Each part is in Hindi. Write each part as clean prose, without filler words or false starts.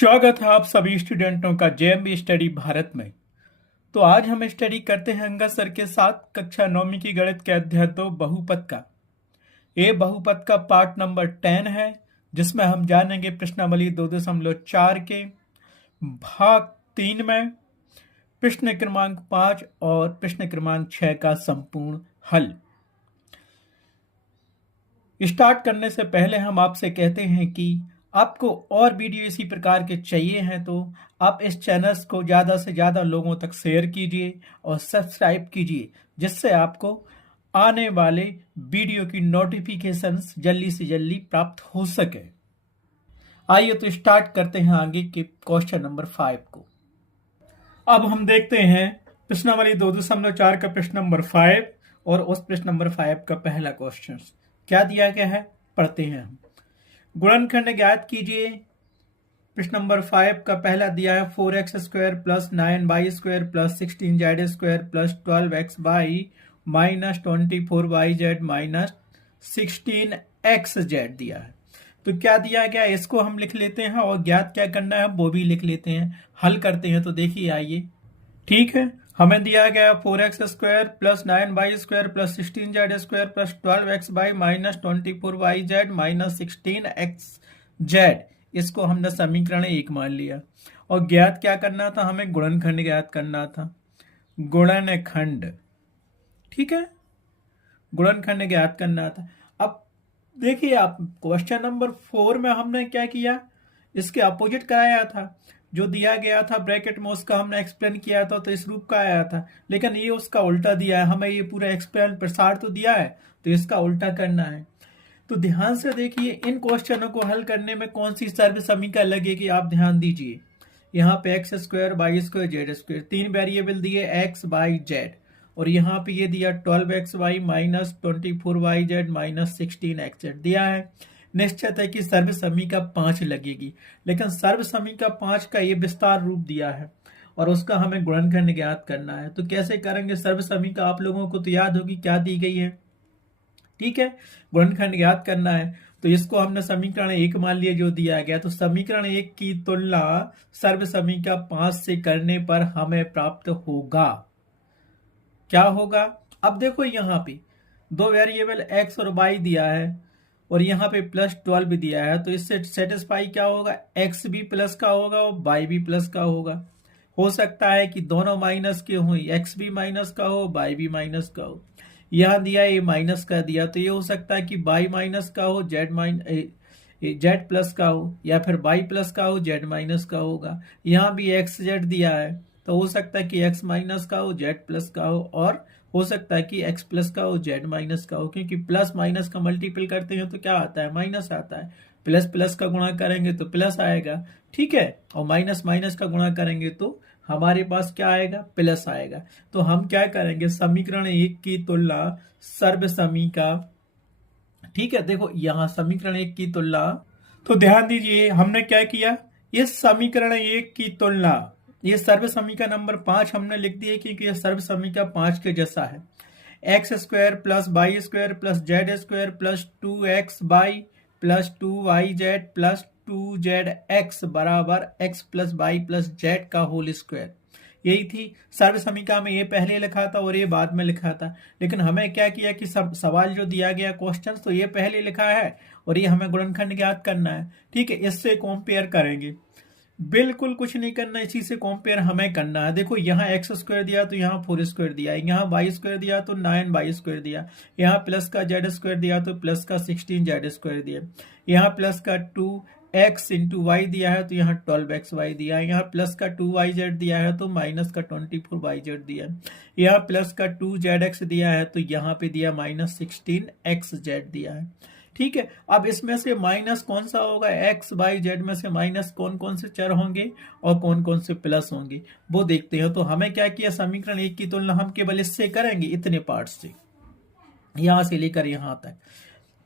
स्वागत है आप सभी स्टूडेंटों का जेएमबी स्टडी भारत में। तो आज हम स्टडी करते हैं अंगद सर के साथ कक्षा 9वीं की गणित के अध्याय 2 बहुपद का। ये बहुपद का पार्ट नंबर 10 है, जिसमें हम जानेंगे प्रश्नावली 2.4 के भाग 3 में प्रश्न क्रमांक 5 और प्रश्न क्रमांक 6 का संपूर्ण हल। स्टार्ट करने से पहले हम आपसे कहते हैं कि आपको और वीडियो इसी प्रकार के चाहिए हैं तो आप इस चैनल को ज़्यादा से ज़्यादा लोगों तक शेयर कीजिए और सब्सक्राइब कीजिए, जिससे आपको आने वाले वीडियो की नोटिफिकेशंस जल्दी से जल्दी प्राप्त हो सके। आइए तो स्टार्ट करते हैं आगे के क्वेश्चन नंबर 5 को। अब हम देखते हैं प्रश्नावली 2.4 का प्रश्न नंबर 5 और उस प्रश्न नंबर 5 का पहला क्वेश्चन क्या दिया गया है, पढ़ते हैं हम। गुणनखंड ज्ञात कीजिए। प्रश्न नंबर 5 का पहला दिया है 4x square plus 9y square plus 16z square plus 12xy minus 24yz minus 16xz दिया है। तो क्या दिया गया, इसको हम लिख लेते हैं और ज्ञात क्या करना है वो भी लिख लेते हैं। हल करते हैं तो देखिए आइए। ठीक है, हमें दिया गया 4x square plus 9y square plus 16z square plus 12xy minus 24yz minus 16xz। इसको हमने समीकरण 1 मान लिया और ज्ञात क्या करना था, हमें गुणनखंड ज्ञात करना था। गुणनखंड, ठीक है, गुणनखंड ज्ञात करना था। अब देखिए आप, क्वेश्चन नंबर 4 में हमने क्या किया, इसके अपोजिट कराया था। जो दिया गया था ब्रैकेट में उसका हमने एक्सप्लेन किया था तो इस रूप का आया था, लेकिन ये उसका उल्टा दिया है। हमें ये पूरा एक्सप्लेन प्रसार तो दिया है तो इसका उल्टा करना है। तो ध्यान से देखिए, इन क्वेश्चनों को हल करने में कौन सी सर्व समीकरण लगेगी आप ध्यान दीजिए। यहाँ पे X square Y square Z square, 3 variable दिए एक्स वाई जेड, और यहाँ पे ये दिया 12xy minus 24yz minus 16xz दिया है। निश्चित है कि सर्व समीका 5 लगेगी, लेकिन सर्व समीका 5 का ये विस्तार रूप दिया है और उसका हमें गुणनखंड ज्ञात करना है। तो कैसे करेंगे सर्व समीका, आप लोगों को तो याद होगी क्या दी गई है। ठीक है, गुणनखंड ज्ञात करना है तो इसको हमने समीकरण 1 मान लिया जो दिया गया। तो समीकरण 1 की तुलना सर्व समीका 5 से करने पर हमें प्राप्त होगा, क्या होगा। अब देखो यहाँ पे 2 वेरिएबल x और y दिया है और यहाँ पे प्लस 12 दिया है, तो इससे सेटिस्फाई क्या होगा, x भी प्लस का होगा और y भी प्लस का होगा। हो सकता है कि दोनों माइनस के हो, x भी माइनस का हो y भी माइनस का हो। यहाँ दिया ये माइनस का दिया, तो ये हो सकता है कि y माइनस का हो z प्लस का हो, या फिर y प्लस का हो z माइनस का होगा। यहाँ भी x z दिया है तो हो सकता है कि x माइनस का हो z प्लस का हो, और हो सकता है कि x प्लस का हो z माइनस का हो, क्योंकि प्लस माइनस का मल्टीपल करते हैं तो क्या आता है, माइनस आता है। प्लस प्लस का गुणा करेंगे तो प्लस आएगा, ठीक है, और माइनस माइनस का गुणा करेंगे तो हमारे पास क्या आएगा, प्लस आएगा। तो हम क्या करेंगे, समीकरण 1 की तुलना सर्व समीका, ठीक है, देखो यहाँ समीकरण 1 की तुलना, तो ध्यान दीजिए हमने क्या किया, इस समीकरण 1 की तुलना, ये सर्व समीका नंबर 5 हमने लिख दिया क्योंकि ये सर्व समीका 5 के जैसा है। X square plus Y square plus Z square plus 2xy plus 2yz plus 2zx बराबर x plus Y plus Z का होल स्क्वायर। यही थी सर्व समीका में, ये पहले लिखा था और ये बाद में लिखा था। लेकिन हमें क्या किया कि सवाल जो दिया गया क्वेश्चन, तो ये पहले लिखा है और ये हमें गुणनखंड ज्ञात करना है। ठीक है, इससे कंपेयर करेंगे, बिल्कुल कुछ नहीं करना, इसी से कंपेयर हमें करना है। देखो यहाँ एक्स स्क्वायर दिया तो यहाँ 4 स्क्वायर दिया, यहाँ वाई स्क्वायर दिया तो 9y स्क्वायर दिया, यहाँ प्लस का जेड स्क्वायर दिया तो प्लस का 16z स्क्वायर दिया, यहाँ प्लस का 2x इंटू वाई दिया है तो यहाँ 12xy दिया, यहाँ प्लस का 2yz दिया है तो माइनस का 24yz दिया, यहाँ प्लस का 2zx दिया है तो यहाँ पे दिया माइनस 16xz दिया है। ठीक है, अब इसमें से माइनस कौन सा होगा, एक्स वाई जेड में से माइनस कौन कौन से चर होंगे और कौन कौन से प्लस होंगे वो देखते हैं। तो हमें क्या किया, समीकरण 1 की तुलना हम केवल इससे करेंगे, इतने पार्ट से यहां से लेकर यहां तक।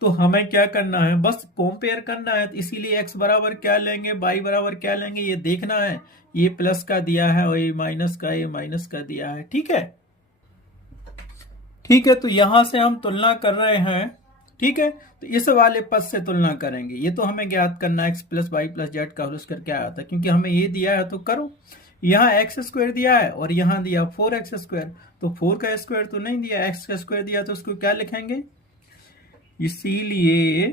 तो हमें क्या करना है, बस कंपेयर करना है। तो इसीलिए x बराबर क्या लेंगे, y बराबर क्या लेंगे, ये देखना है। ये प्लस का दिया है और ये माइनस का दिया है। ठीक है, ठीक है, तो यहां से हम तुलना कर रहे हैं ठीक है, तो इस वाले पद से तुलना करेंगे। ये तो हमें ज्ञात करना X plus Y plus Z का होल स्क्वायर क्या आता है, क्योंकि हमें ये दिया है तो करो। यहाँ एक्स स्क्वायर दिया है और यहाँ दिया 4x स्क्वायर, तो 4 का स्क्वायर तो नहीं दिया, एक्स का स्क्वायर दिया, तो उसको क्या लिखेंगे, इसीलिए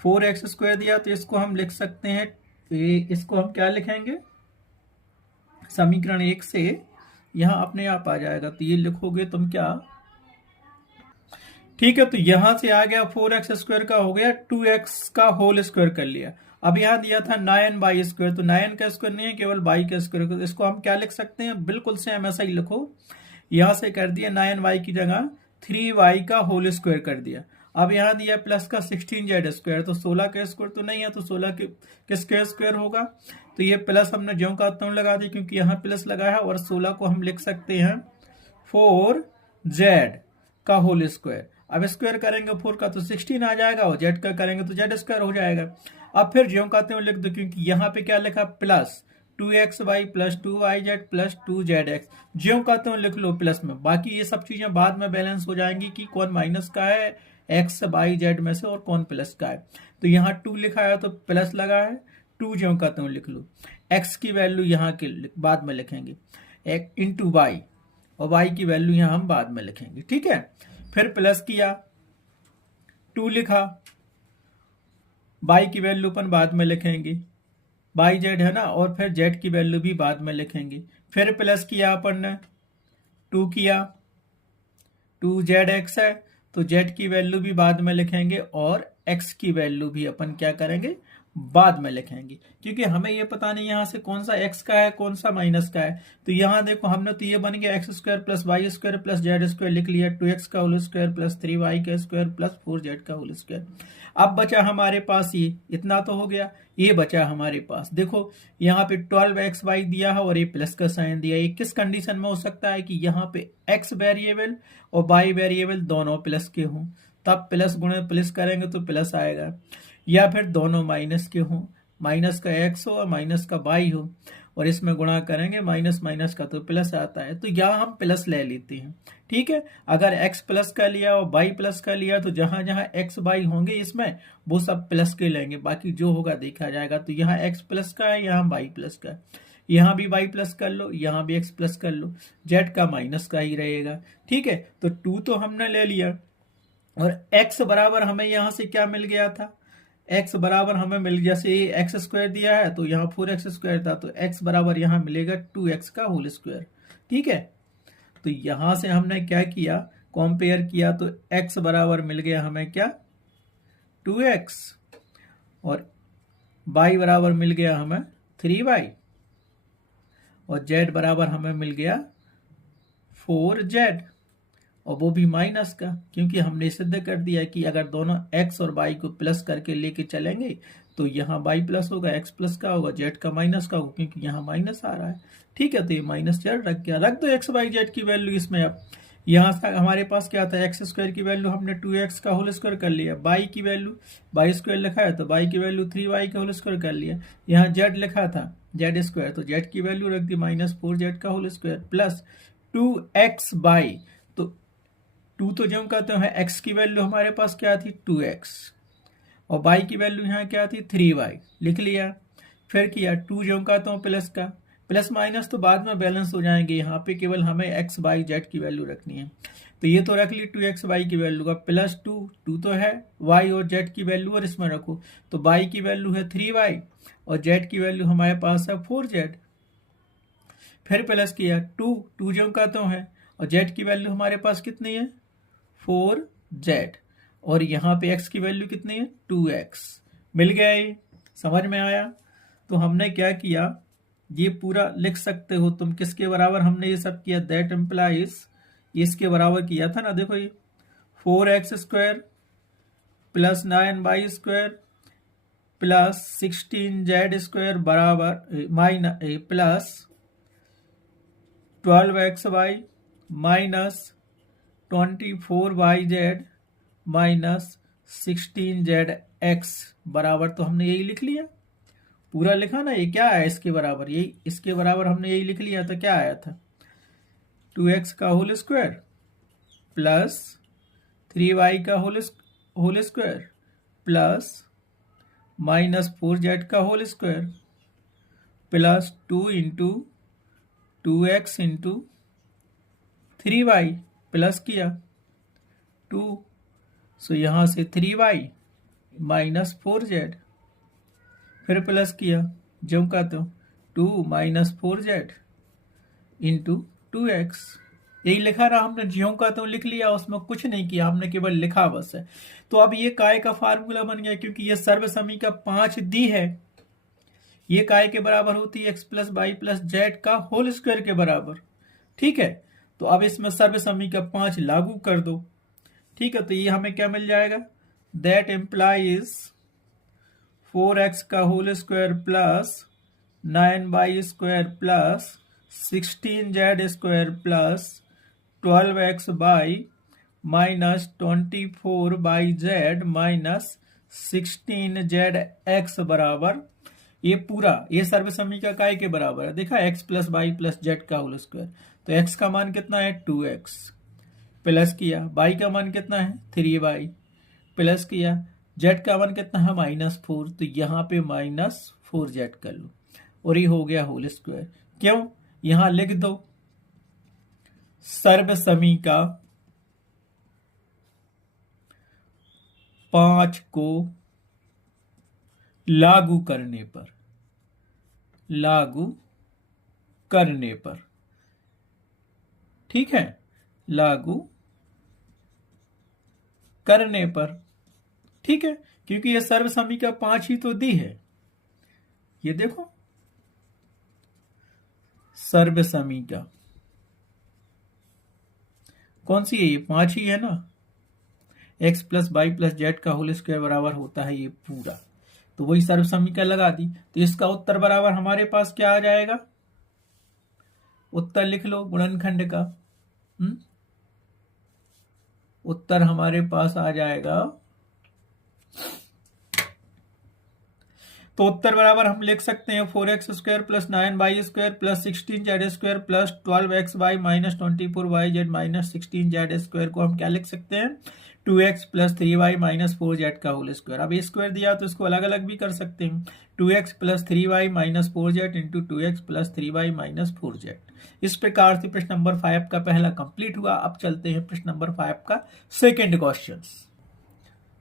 4x स्क्वायर दिया तो इसको हम लिख सकते हैं, इसको हम क्या लिखेंगे, समीकरण 1 से यहां अपने आप आ जाएगा, तो ये लिखोगे तुम क्या, ठीक है। तो यहां से आ गया 4x स्क्वायर का हो गया 2x का होल स्क्वायर कर लिया। अब यहां दिया था 9y स्क्वायर, तो 9 का स्क्वायर नहीं है, केवल y का स्क्वायर, तो इसको हम क्या लिख सकते हैं, बिल्कुल सेम ऐसा ही लिखो। यहां से कर दिया 9y की जगह 3y का होल स्क्वायर कर दिया। अब यहाँ दिया प्लस का 16z स्क्वायर, तो 16 का स्क्वायर तो नहीं है, तो 16 के किसके स्क्वायर होगा, तो ये प्लस हमने ज्यों का त्यों लगा दी, क्योंकि यहाँ प्लस लगा है, और 16 को हम लिख सकते हैं 4z का होल स्क्वायर। अब स्क्वायर करेंगे 4 का तो 16 आ जाएगा, और z का करेंगे तो z स्क्वायर हो जाएगा। अब फिर ज्यों का त्यों लिख दो, क्योंकि यहाँ पे क्या लिखा, plus 2xy plus 2yz plus 2zx, ज्यों का त्यों लिख लो प्लस में, बाकी ये सब चीजें बाद में बैलेंस हो जाएंगी कि कौन माइनस का है एक्स बाई जेड में से और कौन प्लस का है। तो यहाँ 2 लिखा है तो प्लस लगा है, 2 ज्यों का त्यों लिख लो। एक्स की वैल्यू यहाँ के बाद में लिखेंगे इंटू वाई, और वाई की वैल्यू यहाँ हम बाद में लिखेंगे, ठीक है। फिर प्लस किया, 2 लिखा, वाई की वैल्यू अपन बाद में लिखेंगे, बाई जेड है ना, और फिर जेड की वैल्यू भी बाद में लिखेंगे। फिर प्लस किया अपन ने, 2 किया, 2zx है, तो z की वैल्यू भी बाद में लिखेंगे, और x की वैल्यू भी अपन क्या करेंगे, बाद में लिखेंगे, क्योंकि हमें ये पता नहीं यहाँ से कौन सा x का है कौन सा माइनस का है। तो यहाँ देखो हमने तो ये बन गया X square plus Y square plus Z square लिख लिया, 2x का होल स्क्वायर प्लस 3y का स्क्वायर प्लस 4z का होल स्क्वायर। अब बचा हमारे पास ये, इतना तो हो गया, ये बचा हमारे पास, देखो यहाँ पे 12xy दिया है और ये प्लस का साइन दिया। ये किस कंडीशन में हो सकता है कि यहाँ पे x वेरिएबल और y वेरिएबल दोनों प्लस के हों, तब प्लस गुणे प्लस करेंगे तो प्लस आएगा, या फिर दोनों माइनस के हों, माइनस का x हो और माइनस का y हो, और इसमें गुणा करेंगे माइनस माइनस का तो प्लस आता है, तो यहाँ हम प्लस ले लेते हैं, ठीक है। अगर x प्लस का लिया और y प्लस का लिया, तो जहां जहां x y होंगे इसमें वो सब प्लस के लेंगे, बाकी जो होगा देखा जाएगा। तो यहाँ x प्लस का है, यहाँ y प्लस का है, यहाँ भी y प्लस कर लो, यहाँ भी x प्लस कर लो, z का माइनस का ही रहेगा, ठीक है। तो 2 तो हमने ले लिया, और x बराबर हमें यहाँ से क्या मिल गया था, x बराबर हमें मिल गया, जैसे एक्स स्क्वायर दिया है तो यहाँ 4x स्क्वायर था, तो x बराबर यहाँ मिलेगा 2x का होल स्क्वायर, ठीक है। तो यहां से हमने क्या किया, कंपेयर किया, तो x बराबर मिल गया हमें क्या, 2x, और y बराबर मिल गया हमें 3y, और z बराबर हमें मिल गया 4z, और वो भी माइनस का, क्योंकि हमने सिद्ध कर दिया कि अगर दोनों x और y को प्लस करके लेके चलेंगे तो यहाँ y प्लस होगा, x प्लस का होगा, z का माइनस का होगा, क्योंकि यहाँ माइनस आ रहा है, ठीक है। तो ये माइनस जेड रख गया, रख दो x y z की वैल्यू इसमें। अब यहाँ से हमारे पास क्या था, एक्स स्क्वायर की वैल्यू हमने 2x का होल स्क्वायर कर लिया, y की वैल्यू y स्क्वायर लिखा है तो y की वैल्यू 3y का होल स्क्वायर कर लिया, यहाँ z लिखा था z स्क्वायर, तो z की वैल्यू रख दी माइनस 4z का होल स्क्वायर प्लस 2xy, तो 2 तो जो कहते हैं, x की वैल्यू हमारे पास क्या थी 2x, और y की वैल्यू यहाँ क्या थी 3y, लिख लिया। फिर किया 2 जो कहता हूँ प्लस का, प्लस माइनस तो बाद में बैलेंस हो जाएंगे, यहाँ पे केवल हमें x y z की वैल्यू रखनी है, तो ये तो रख ली 2xy की वैल्यू का, प्लस 2 तो है y और z की वैल्यू, और इसमें रखो, तो y की वैल्यू है 3y और z की वैल्यू हमारे पास है 4z। फिर प्लस किया 2 जो कहता हूँ है, और z की वैल्यू हमारे पास कितनी है 4z, और यहाँ पे x की वैल्यू कितनी है 2x, मिल गया, ये समझ में आया। तो हमने क्या किया, ये पूरा लिख सकते हो तुम, किसके बराबर हमने ये सब किया, दैट इम्प्लाइज, इसके बराबर किया था ना, देखो ये 4x square plus 9y square plus 16z square बराबर minus plus 12xy minus 24yz minus 16zx बराबर, तो हमने यही लिख लिया, पूरा लिखा ना, ये क्या है इसके बराबर, यही इसके बराबर हमने यही लिख लिया था, क्या आया था 2x का होल स्क्वायर प्लस 3y का whole square plus minus 4z का whole square plus 2 into 2x into 3y plus किया 2, सो यहाँ से 3y माइनस 4z, फिर प्लस किया जो का तो 2 माइनस 4z इंटू 2x। यही लिखा रहा, हमने ज्यों का तो लिख लिया, उसमें कुछ नहीं किया, हमने केवल लिखा बस है। तो अब ये काय का फार्मूला बन गया, क्योंकि ये सर्वसमीका 5 दी है, ये काय के बराबर होती है x plus Y plus Z का होल स्क्वायर के बराबर। ठीक है, तो अब इसमें सर्वसमीका 5 लागू कर दो। ठीक है, तो ये हमें क्या मिल जाएगा, दैट इम्प्लाइज 4x का whole square plus 9y square plus 16z square plus 12x बाई माइनस 24y/z माइनस 16zx बराबर ये पूरा, ये सर्वसमीका काय के बराबर है। देखा, x plus Y plus Z का होल स्क्वायर, तो x का मान कितना है 2x, प्लस किया y का मान कितना है 3y, प्लस किया z का मान कितना है -4, तो यहाँ पे -4z कर लो और ये हो गया होल स्क्वायर। क्यों, यहां लिख दो सर्वसमीका 5 को लागू करने पर, ठीक है, लागू करने पर, ठीक है, क्योंकि ये सर्वसमीका 5 ही तो दी है। ये देखो सर्वसमीका कौन सी है, ये 5 ही है ना, x plus Y plus Z का होल स्क्वायर बराबर होता है ये पूरा, तो वही सर्वसमीका लगा दी। तो इसका उत्तर बराबर हमारे पास क्या आ जाएगा, उत्तर लिख लो गुणनखंड का। उत्तर हमारे पास आ जाएगा, तो उत्तर बराबर हम लिख सकते हैं 4x square plus 9y square plus 16z square plus 12xy minus 24yz minus 16z square को हम क्या लिख सकते हैं 2x plus 3y minus 4z का होल स्क्वायर। अब ये स्क्वायर दिया तो इसको अलग अलग भी कर सकते हैं, 2x plus 3y minus 4z into 2x plus 3y minus 4z। इस प्रकार से प्रश्न नंबर 5 का पहला कंप्लीट हुआ। अब चलते हैं प्रश्न नंबर 5 का सेकेंड क्वेश्चन।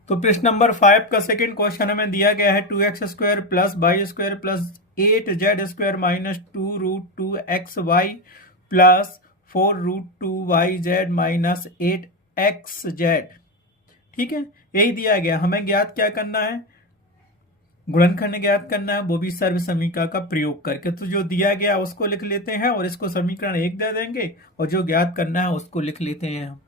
तो प्रश्न नंबर 5 का सेकेंड क्वेश्चन हमें दिया गया है 2x square plus Y square plus 8z square minus 2√2xy plus 4√2yz minus 8xz। ठीक है, यही दिया गया, हमें ज्ञात क्या करना है, गुणनखंड ज्ञात करना है, वो भी सर्वसमीका का प्रयोग करके। तो जो दिया गया उसको लिख लेते हैं और इसको समीकरण 1 दे देंगे और जो ज्ञात करना है उसको लिख लेते हैं हम।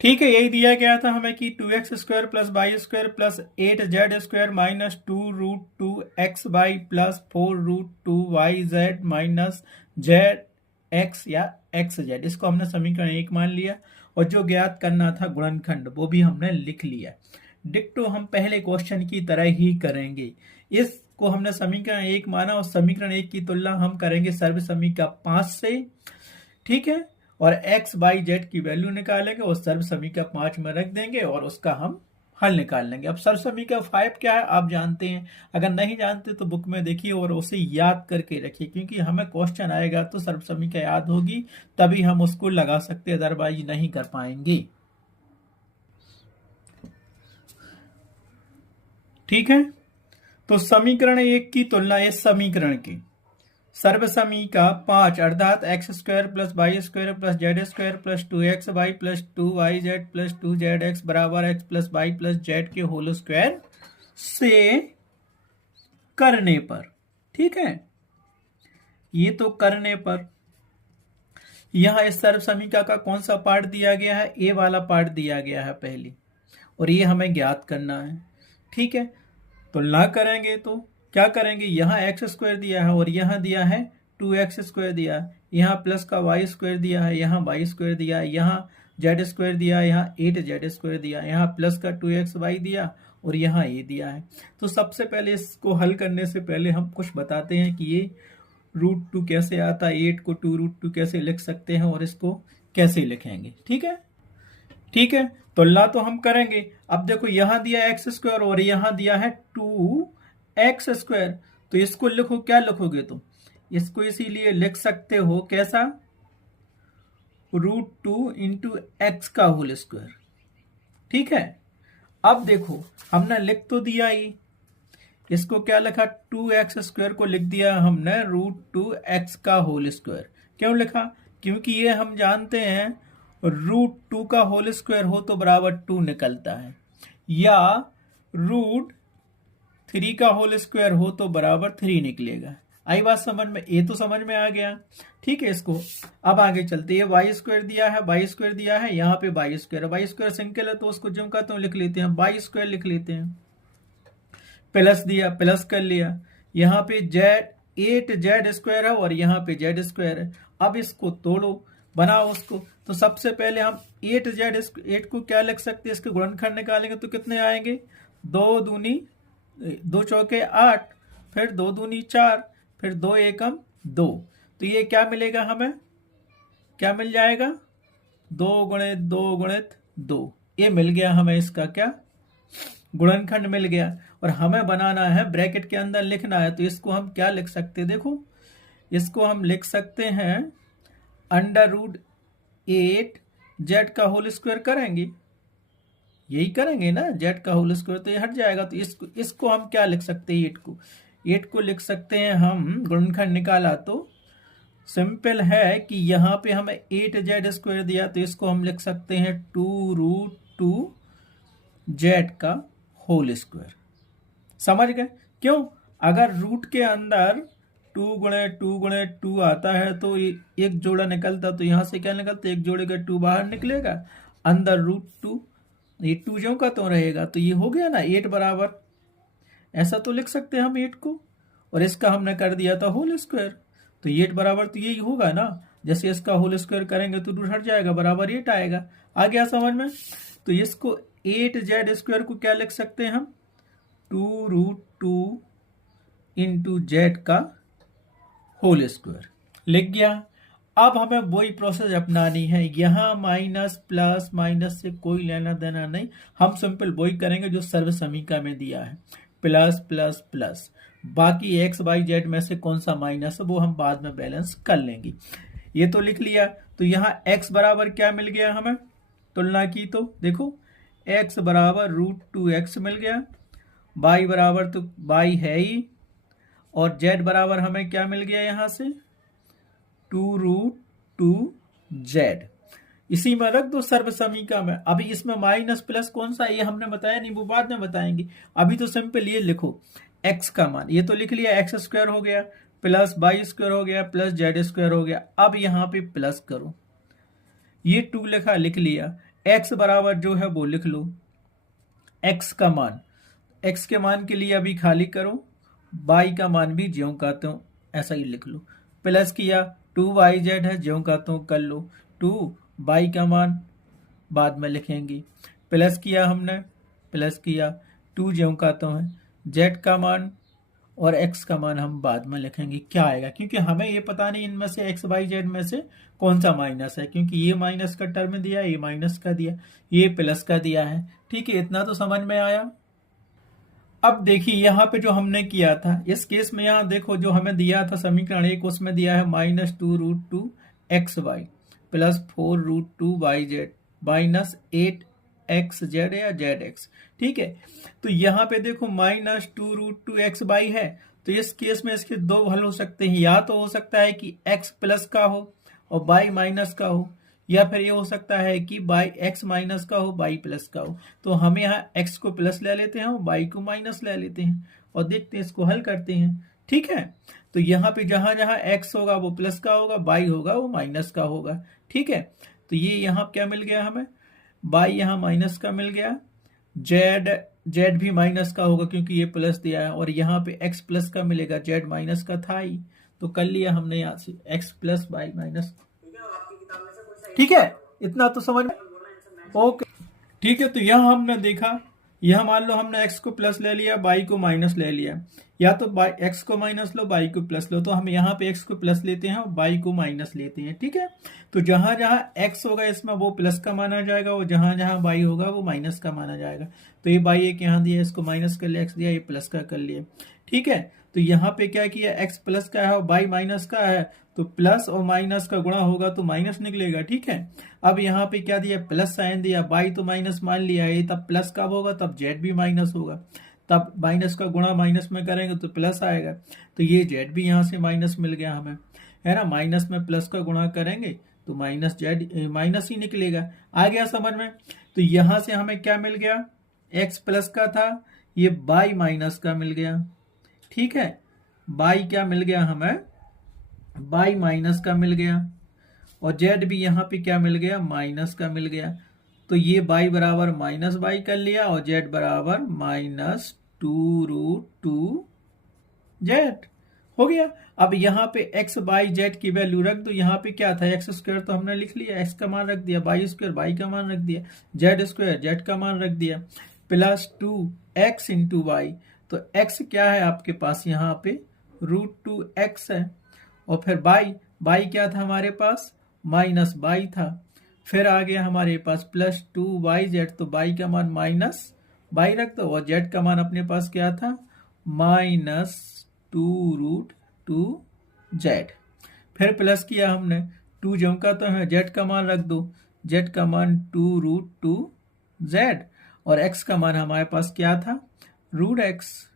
ठीक है, यही दिया गया था हमें कि 2x square plus Y square plus 8z square minus 2√2xy plus 4√2yz minus zx या xz, इसको हमने समीकरण 1 मान लिया और जो ज्ञात करना था गुणनखंड वो भी हमने लिख लिया। डिक्टो हम पहले क्वेश्चन की तरह ही करेंगे, इसको हमने समीकरण 1 माना और समीकरण 1 की तुलना हम करेंगे सर्वसमीका 5 से। ठीक है, और x y z की वैल्यू निकालेंगे और सर्वसमीका 5 में रख देंगे और उसका हम हल निकाल लेंगे। अब सर्वसमीका 5 क्या है आप जानते हैं, अगर नहीं जानते तो बुक में देखिए और उसे याद करके रखिए, क्योंकि हमें क्वेश्चन आएगा तो सर्वसमीका याद होगी तभी हम उसको लगा सकते, अदरवाइज नहीं कर पाएंगे। ठीक है, तो समीकरण 1 की तुलना इस समीकरण की सर्वसमीका 5 अर्थात x square plus Y square plus Z square plus 2xy plus 2yz plus 2zx बराबर x plus Y plus Z के होल स्क्वायर से करने पर। ठीक है, ये तो करने पर, यहां इस सर्वसमीका का कौन सा पार्ट दिया गया है, ए वाला पार्ट दिया गया है पहले, और ये हमें ज्ञात करना है। ठीक है, तुलना करेंगे तो क्या करेंगे, यहाँ एक्स स्क्वायर दिया है और यहाँ दिया है 2x स्क्वायर दिया है, यहाँ प्लस का वाई स्क्वायर दिया है, यहाँ वाई स्क्वायर दिया है, यहाँ जेड स्क्वायर दिया है, यहाँ 8z स्क्वायर दिया है, यहाँ प्लस का 2xy दिया और यहाँ ये दिया है। तो सबसे पहले इसको हल करने से पहले हम कुछ बताते हैं कि ये √2 कैसे आता है, 8 को 2√2 कैसे लिख सकते हैं और इसको कैसे लिखेंगे। ठीक है, ठीक है, तुलना तो हम करेंगे। अब देखो यहां दिया एक्स स्क्वायर और यहां दिया है 2x²। तो इसको लिखो, क्या लिखोगे तुम? इसको इसीलिए लिख सकते हो कैसा? √2 इंटू एक्स का होल स्क्वायर। ठीक है, अब देखो हमने लिख तो दिया ही, इसको क्या लिखा? 2x² को लिख दिया हमने √2x का होल स्क्वायर। क्यों लिखा? क्योंकि ये हम जानते हैं √2 का होल स्क्वायर हो तो बराबर 2 निकलता है, या √3 का होल स्क्वायर हो तो बराबर 3 निकलेगा। आई बात समझ में? ये तो समझ में आ गया। ठीक है, इसको अब आगे चलते हैं। y² दिया है, y² दिया है, यहाँ पे y² सिंगल है तो उसको जो कहते हैं लिख लेते हैं, y² लिख लेते हैं। प्लस दिया, प्लस कर लिया। यहाँ पे z 8z² है और यहाँ पे z² है। अब इसको तोड़ो, बनाओ उसको। तो सबसे पहले हम 8 को क्या लिख सकते हैं? इसके गुणनखंड निकालेंगे तो कितने आएंगे? 2 चौके 8, फिर 2 दूनी 4, फिर 2 एकम 2। तो ये क्या मिलेगा हमें? क्या मिल जाएगा? 2 गुणित 2 गुणित 2। ये मिल गया हमें, इसका क्या? गुणनखंड मिल गया। और हमें बनाना है, ब्रैकेट के अंदर लिखना है, तो इसको हम क्या लिख सकते हैं? देखो, इसको हम लिख सकते हैं √8 z का होल स्क्वायर करेंगे, यही करेंगे ना, z का होल स्क्वायर, तो ये हट जाएगा। तो इसको हम क्या लिख सकते हैं? 8 को लिख सकते हैं हम, गुणनखंड निकाला तो सिंपल है कि यहाँ पे हमें 8z² दिया, तो इसको हम लिख सकते हैं 2√2 z का होल स्क्वायर। समझ गए? क्यों? अगर रूट के अंदर 2 गुणे 2 गुणे 2 आता है तो एक जोड़ा निकलता, तो यहां से क्या निकलता? एक जोड़े का 2 बाहर निकलेगा, अंदर √2, ये 2 जो का तो रहेगा। तो ये हो गया ना 8 बराबर, ऐसा तो लिख सकते हैं हम 8 को, और इसका हमने कर दिया था होल स्क्वायर। तो 8 बराबर तो यही होगा ना, जैसे इसका होल स्क्वायर करेंगे तो रूट हट जाएगा, बराबर 8 आएगा। आ गया समझ में? तो इसको 8z² को क्या लिख सकते हैं हम? 2√2 इंटू z का होल स्क्वायर लिख गया। अब हमें वही प्रोसेस अपनानी है, यहां माइनस प्लस माइनस से कोई लेना देना नहीं, हम सिंपल वही करेंगे जो सर्व समीकरण में दिया है, प्लस प्लस प्लस। बाकी एक्स वाई जेड में से कौन सा माइनस है वो हम बाद में बैलेंस कर लेंगे। ये तो लिख लिया। तो यहाँ x बराबर क्या मिल गया हमें? तुलना की तो देखो, x बराबर √2x मिल गया, y बराबर तो y है ही, और z बराबर हमें क्या मिल गया यहाँ से? 2√2z। इसी में रख दो सर्व समीकरण में। अभी इसमें माइनस प्लस कौन सा ये हमने बताया नहीं, वो बाद में बताएंगे। अभी तो सिंपल ये लिखो, x का मान ये तो लिख लिया, x² हो गया, प्लस y² हो गया, प्लस z² हो गया। अब यहाँ पे प्लस करो, ये 2 लिखा, लिख लिया। x बराबर जो है वो लिख लो, x का मान, x के मान के लिए अभी खाली करो, y का मान भी ज्यों कहते हो ऐसा ही लिख लो। प्लस किया, 2yz है, ज्यों कहते हो कर लो। 2y का मान बाद में लिखेंगे, प्लस किया हमने, प्लस किया, 2 ज्यों कहते हैं, z का मान और x का मान हम बाद में लिखेंगे क्या आएगा, क्योंकि हमें ये पता नहीं इनमें से x y z में से कौन सा माइनस है, क्योंकि ये माइनस का टर्म दिया, ये माइनस का दिया, ये प्लस का दिया है। ठीक है, इतना तो समझ में आया। अब देखिए यहाँ पे जो हमने किया था, इस केस में यहाँ देखो जो हमें दिया था समीकरण 1, उसमें दिया है -2√2xy plus 4√2yz minus 8xz या zx। ठीक है, तो यहाँ पे देखो -2√2xy है, तो इस केस में इसके दो हल हो सकते हैं। या तो हो सकता है कि x प्लस का हो और y माइनस का हो, या फिर ये हो सकता है कि x माइनस का हो, y प्लस का हो। तो हम यहाँ x को प्लस ले लेते हैं और y को माइनस ले लेते हैं और देखते हैं, इसको हल करते हैं। ठीक है, तो यहाँ पे जहां जहां x होगा वो प्लस का होगा, y होगा वो माइनस का होगा। ठीक है, तो ये यहाँ क्या मिल गया हमें? y यहाँ माइनस का मिल गया, z भी माइनस का होगा क्योंकि ये प्लस दिया है, और यहाँ पे x प्लस का मिलेगा, z माइनस का था ही, तो कर लिया हमने यहाँ से x प्लस y माइनस। ठीक है, इतना तो समझ में? ओके, ठीक है। तो यहाँ हमने देखा यह मान लो हमने x को प्लस ले लिया, y को माइनस ले लिया, या तो x को माइनस लो, y को प्लस लो, तो हम यहाँ पे x को प्लस लेते हैं और y को माइनस लेते हैं, ठीक है। तो जहां जहां x होगा इसमें वो प्लस का माना जाएगा, और जहां जहां y होगा वो माइनस का माना जाएगा। तो ये y एक यहाँ दिया, इसको माइनस कर लिया, x दिया, ये प्लस का कर लिया, ठीक है। तो यहाँ पे क्या किया, x प्लस का है और y माइनस का है, तो प्लस और माइनस का गुणा होगा तो माइनस निकलेगा, ठीक है। अब यहाँ पे क्या दिया, प्लस साइन दिया, y तो माइनस मान लिया है, तब प्लस कब होगा, तब z भी माइनस होगा, तब माइनस का गुणा माइनस में करेंगे तो प्लस आएगा, तो ये z भी यहाँ से माइनस मिल गया हमें, है ना। माइनस में प्लस का गुणा करेंगे तो माइनस z माइनस ही निकलेगा। आ गया समझ में। तो यहाँ से हमें क्या मिल गया, x प्लस का था, ये y माइनस का मिल गया, ठीक है। y क्या मिल गया हमें, y माइनस का मिल गया, और z भी यहाँ पे क्या मिल गया, माइनस का मिल गया। तो ये y बराबर माइनस वाई कर लिया, और z बराबर माइनस 2√2z हो गया। अब यहाँ पे x y z की वैल्यू रख दो। यहाँ पे क्या था, एक्स स्क्वायर तो हमने लिख लिया, x का मान रख दिया, y स्क्वायर y का मान रख दिया, z स्क्वायर z का मान रख दिया, प्लस 2x इंटू वाई। तो x क्या है आपके पास यहाँ पे, √2x है, और फिर y क्या था हमारे पास, माइनस y था। फिर आ गया हमारे पास प्लस 2yz, तो y का मान माइनस y रख दो, और z का मान अपने पास क्या था, माइनस 2√2z। फिर प्लस किया हमने, 2 जो का तो है, z का मान रख दो, z का मान 2√2z, और x का मान हमारे पास क्या था, √2x।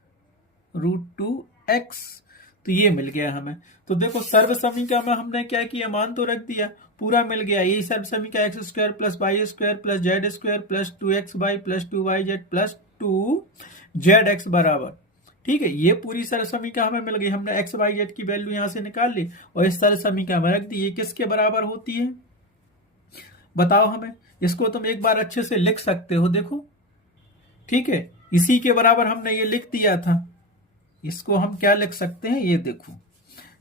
तो ये मिल गया हमें। तो देखो सर्व समीकरण में हमने क्या किया, मान तो रख दिया, पूरा मिल गया। ये सर्व समीकरण X square plus Y square plus Z square plus 2xy plus 2yz plus 2zx बराबर, ठीक है। ये पूरी सर्व समीकरण हमें मिल गई। हमने एक्स वाई जेड की वैल्यू यहां से निकाल ली और इस सर्व समीकरण में रख दी। ये किसके बराबर होती है बताओ हमें। इसको तुम एक बार अच्छे से लिख सकते हो, देखो, ठीक है। इसी के बराबर हमने ये लिख दिया था। इसको हम क्या लिख सकते हैं, ये देखो,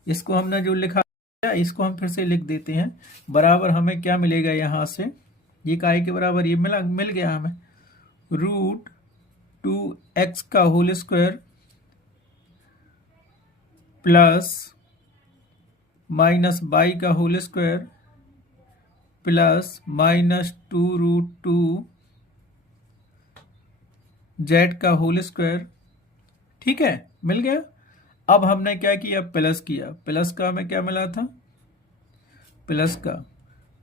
इसको हमने जो लिखा है इसको हम फिर से लिख देते हैं। बराबर हमें क्या मिलेगा यहां से, ये काय के बराबर, ये मिल गया हमें, √2x का whole square plus minus y का whole square plus minus 2√2z का होल स्क्वायर, ठीक है, मिल गया। अब हमने क्या किया, प्लस किया। प्लस का हमें क्या मिला था, प्लस का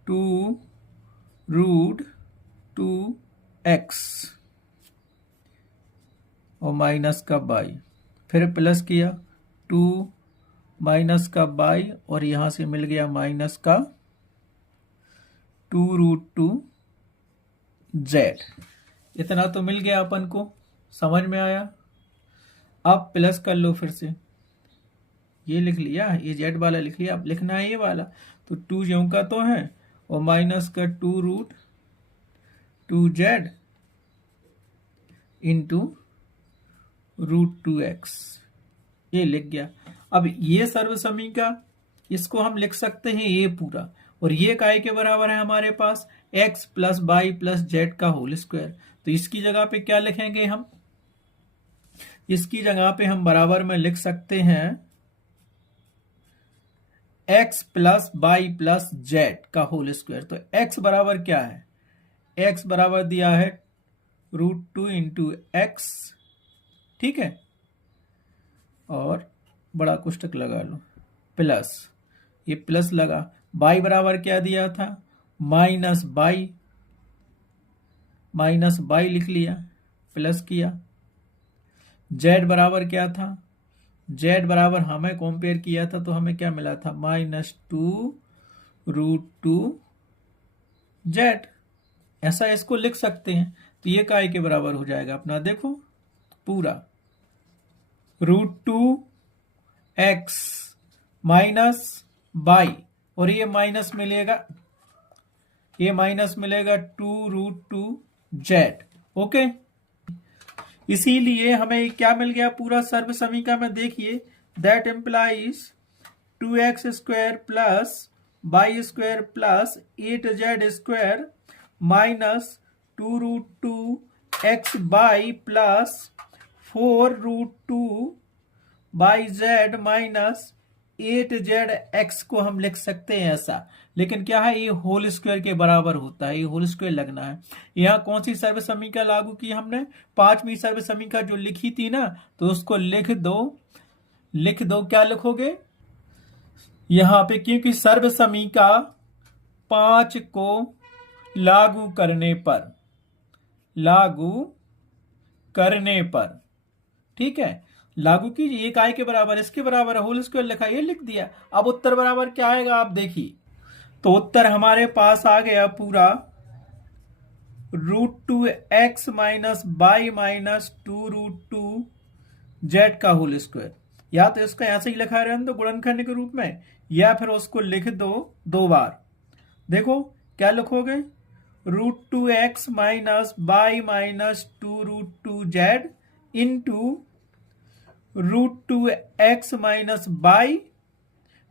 2√2x और माइनस का y। फिर प्लस किया 2 माइनस का y, और यहां से मिल गया माइनस का 2√2z। इतना तो मिल गया अपन को, समझ में आया। अब प्लस कर लो फिर से, ये लिख लिया, ये जेड वाला लिख लिया, अब लिखना है ये वाला। तो 2 ज्यों का तो है, और माइनस का 2√2z इंटू √2x, ये लिख गया। अब ये सर्व समीकरण, इसको हम लिख सकते हैं ये पूरा, और ये काय के बराबर है हमारे पास, x plus Y plus Z का होल स्क्वायर। तो इसकी जगह पे क्या लिखेंगे हम, इसकी जगह पे हम बराबर में लिख सकते हैं x plus Y plus Z का होल स्क्वायर। तो x बराबर क्या है, x बराबर दिया है √2 इंटू एक्स, ठीक है, और बड़ा कोष्टक लगा लो, प्लस, ये प्लस लगा, y बराबर क्या दिया था, माइनस y लिख लिया, प्लस किया। z बराबर क्या था, z बराबर हमें कंपेयर किया था तो हमें क्या मिला था, माइनस 2√2z। ऐसा इसको लिख सकते हैं। तो ये काय के बराबर हो जाएगा अपना, देखो पूरा √2x माइनस y, और ये माइनस मिलेगा, ये माइनस मिलेगा 2√2z, ओके। इसीलिए हमें क्या मिल गया पूरा सर्व समीकरण में, देखिए, that implies 2x square plus y square plus 8z square minus 2√2 x by plus 4√2 by Z minus 8z x को हम लिख सकते हैं ऐसा। लेकिन क्या है, ये होल स्क्वायर के बराबर होता है, ये होल स्क्वायर लगना है। यहाँ कौन सी सर्व समीकरण लागू की हमने, पांचवी सर्व समीकरण जो लिखी थी ना, तो उसको लिख दो। क्या लिखोगे यहाँ पे, क्योंकि सर्व समीकरण 5 को लागू करने पर ठीक है, लागू कीजिए। एक आई के बराबर इसके बराबर होल स्क्वायर लिखा, ये लिख दिया। अब उत्तर बराबर क्या आएगा आप देखिए, तो उत्तर हमारे पास आ गया पूरा √2x minus by minus 2√2 Z का होल स्क्वायर। या तो इसका ऐसे ही लिखा रहने दो गुणनखंड के रूप में, या फिर उसको लिख दो बार। देखो क्या लिखोगे, √2x minus by minus 2√2 Z into √2x minus by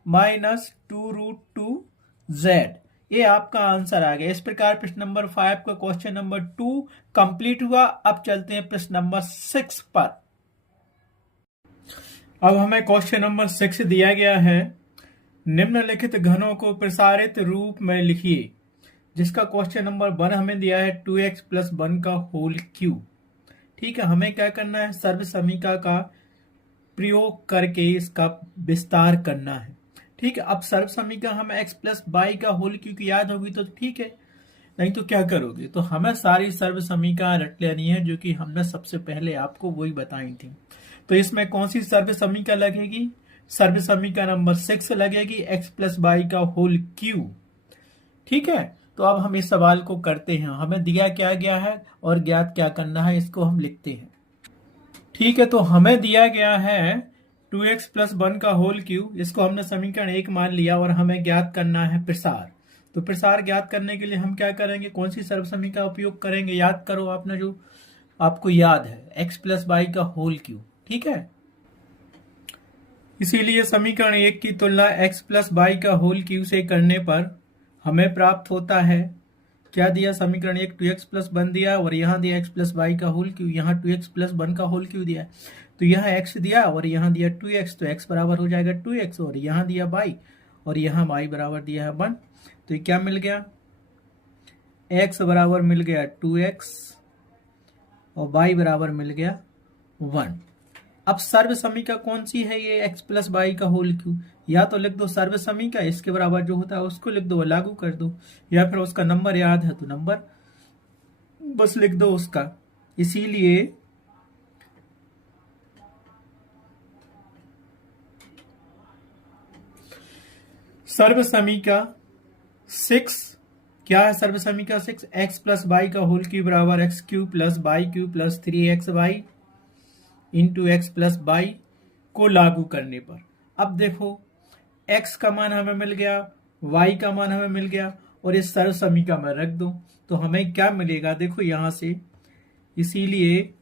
minus 2√2 Z. ये आपका आंसर आ गया। इस प्रकार प्रश्न नंबर 5 का क्वेश्चन नंबर 2 कंप्लीट हुआ। अब चलते हैं प्रश्न नंबर 6 पर। अब हमें क्वेश्चन नंबर 6 दिया गया है, निम्नलिखित घनों को प्रसारित रूप में लिखिए। जिसका क्वेश्चन नंबर 1 हमें दिया है 2x प्लस 1 का होल क्यूब। ठीक है, हमें क्या करना है, सर्व समीकरण का प्रयोग करके इसका विस्तार करना है। ठीक है, अब सर्व समीकरण हमें x प्लस बाई का होल क्यूब याद होगी तो ठीक है, नहीं तो क्या करोगे, तो हमें सारी सर्व समीकरण रट लेनी है, जो कि हमने सबसे पहले आपको वही बताई थी। तो इसमें कौन सी सर्व समीकरण लगेगी, सर्व समीकरण नंबर 6 लगेगी, x प्लस बाई का होल क्यूब। ठीक है, तो अब हम इस सवाल को करते हैं। हमें दिया क्या गया है और ज्ञात क्या करना है, इसको हम लिखते हैं। ठीक है, तो हमें दिया गया है 2x प्लस 1 का होल क्यूब, इसको हमने समीकरण 1 मान लिया, और हमें ज्ञात करना है प्रसार। तो प्रसार ज्ञात करने के लिए हम क्या करेंगे, कौन सी सर्व समीकरण का उपयोग करेंगे, याद करो आपने जो आपको याद है, x प्लस बाई का होल क्यूब। ठीक है, इसीलिए समीकरण 1 की तुलना x प्लस बाई का होल क्यूब से करने पर हमें प्राप्त होता है, क्या दिया, समीकरण 1 2x प्लस 1 दिया, और यहाँ दिया x प्लस बाई का होल क्यूब, यहाँ 2x प्लस 1 का होल क्यूब दिया। तो यहाँ x दिया और यहाँ दिया 2x, तो x बराबर हो जाएगा 2x, और यहाँ दिया बाई, और यहाँ बाई बराबर दिया है 1। तो ये क्या मिल गया, x बराबर मिल गया 2x और बाई बराबर मिल गया 1। अब सर्व समीकरण कौन सी है, ये x प्लस बाई का होल क्यूब। या तो लिख दो सर्व समीकरण, इसके बराबर जो होता है उसको लिख दो, लागू कर दो, या फिर उसका नंबर याद है तो नंबर बस लिख दो उसका। इसीलिए सर्व समीकरण 6 क्या है, सर्व समीकरण 6 x प्लस बाई का होल क्यूब बराबर x cube plus by cube plus 3x by into x plus by को लागू करने पर। अब देखो x का मान हमें मिल गया, y का मान हमें मिल गया, और इस सर्व समीकरण में रख दो, तो हमें क्या मिलेगा, देखो यहां से, इसीलिए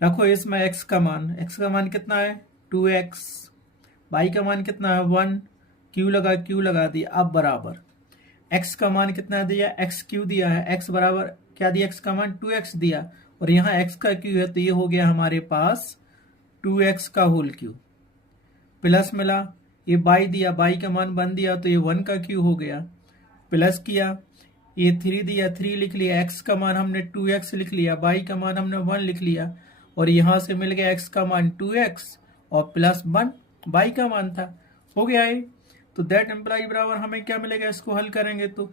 रखो इसमें x का मान कितना है 2x, y का मान कितना है 1, क्यू लगा दिया। अब बराबर x का मान कितना दिया, x क्यू दिया है, x बराबर क्या दिया, x का मान 2x दिया, और यहाँ x का क्यू है, तो ये हो गया हमारे पास 2x का होल क्यूब, प्लस मिला, ये बाई दिया, बाई का मान 1 दिया, तो ये 1 का क्यू हो गया, प्लस किया, ये 3 दिया, 3 लिख लिया, x का मान हमने 2x लिख लिया, बाई का मान हमने 1 लिख लिया, और यहां से मिल गया x का मान 2x और प्लस 1 बाई का मान था, हो गया ये। तो दैट एम्प्लाई बराबर हमें क्या मिलेगा, इसको हल करेंगे तो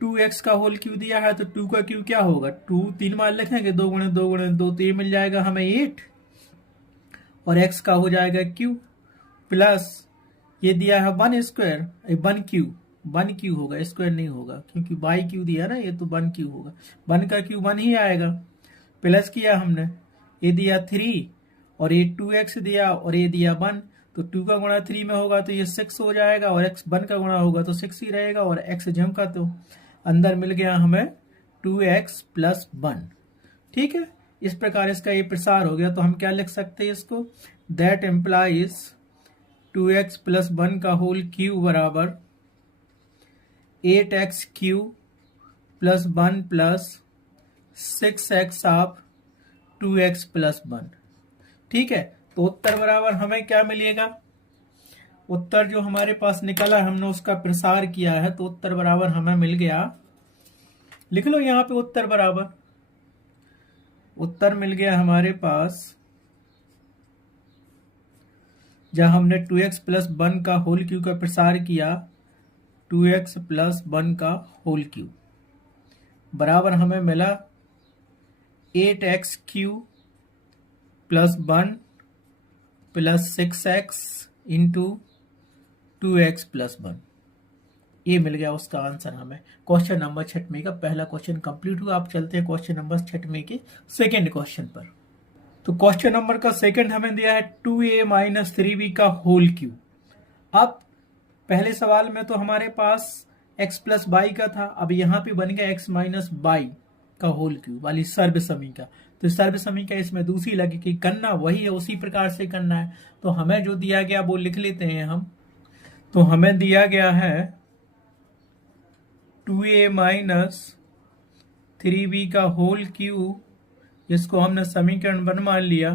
2x का होल क्यू दिया है, तो 2 का क्यू क्या होगा, 2 3 बार लिखेंगे, 2 गुणे 2 गुणे 2, तो ये मिल जाएगा हमें 8, और x का हो जाएगा क्यू, प्लस ये दिया है 1 स्क्वायर, 1 क्यू होगा, स्क्वायर नहीं होगा, क्योंकि बाई क्यू दिया ना, ये तो 1 क्यू होगा, 1 का क्यू 1 ही आएगा, प्लस किया हमने, ये दिया 3 और ये 2x दिया और ये दिया 1, तो 2 का गुणा 3 में होगा तो ये 6 हो जाएगा, और x 1 का गुणा होगा तो 6 ही रहेगा, और x जम का तो अंदर मिल गया हमें 2x प्लस 1। ठीक है, इस प्रकार इसका ये प्रसार हो गया। तो हम क्या लिख सकते हैं इसको, दैट एम्प्लाइज 2x प्लस 1 का होल क्यूब बराबर 8x cube plus 1 plus 6x of 2x plus 1। ठीक है, तो उत्तर बराबर हमें क्या मिलेगा? उत्तर जो हमारे पास निकला हमने उसका प्रसार किया है, तो उत्तर बराबर हमें मिल गया, लिख लो यहां पे उत्तर बराबर, उत्तर मिल गया हमारे पास, जहां हमने 2x प्लस 1 का होल क्यूब का प्रसार किया, 2x प्लस 1 का होल क्यूब बराबर हमें मिला 8x cube plus 1 plus 6x into 2x plus 1। ये मिल गया उसका आंसर हमें। क्वेश्चन नंबर 6 का पहला क्वेश्चन कंप्लीट हुआ। आप चलते हैं क्वेश्चन नंबर 6 के सेकेंड क्वेश्चन पर। तो क्वेश्चन नंबर का सेकंड हमें दिया है 2a माइनस 3b का होल क्यूब। अब पहले सवाल में तो हमारे पास x प्लस बाई का था, अब यहां पे बन गया x माइनस बाई का होल क्यूब वाली सर्व समीका। तो सर्व समीका इसमें दूसरी लगी कि करना वही है, उसी प्रकार से करना है। तो हमें जो दिया गया वो लिख लेते हैं हम। तो हमें दिया गया है 2a माइनस 3b का होल क्यूब, जिसको हमने समीकरण 1 मान लिया,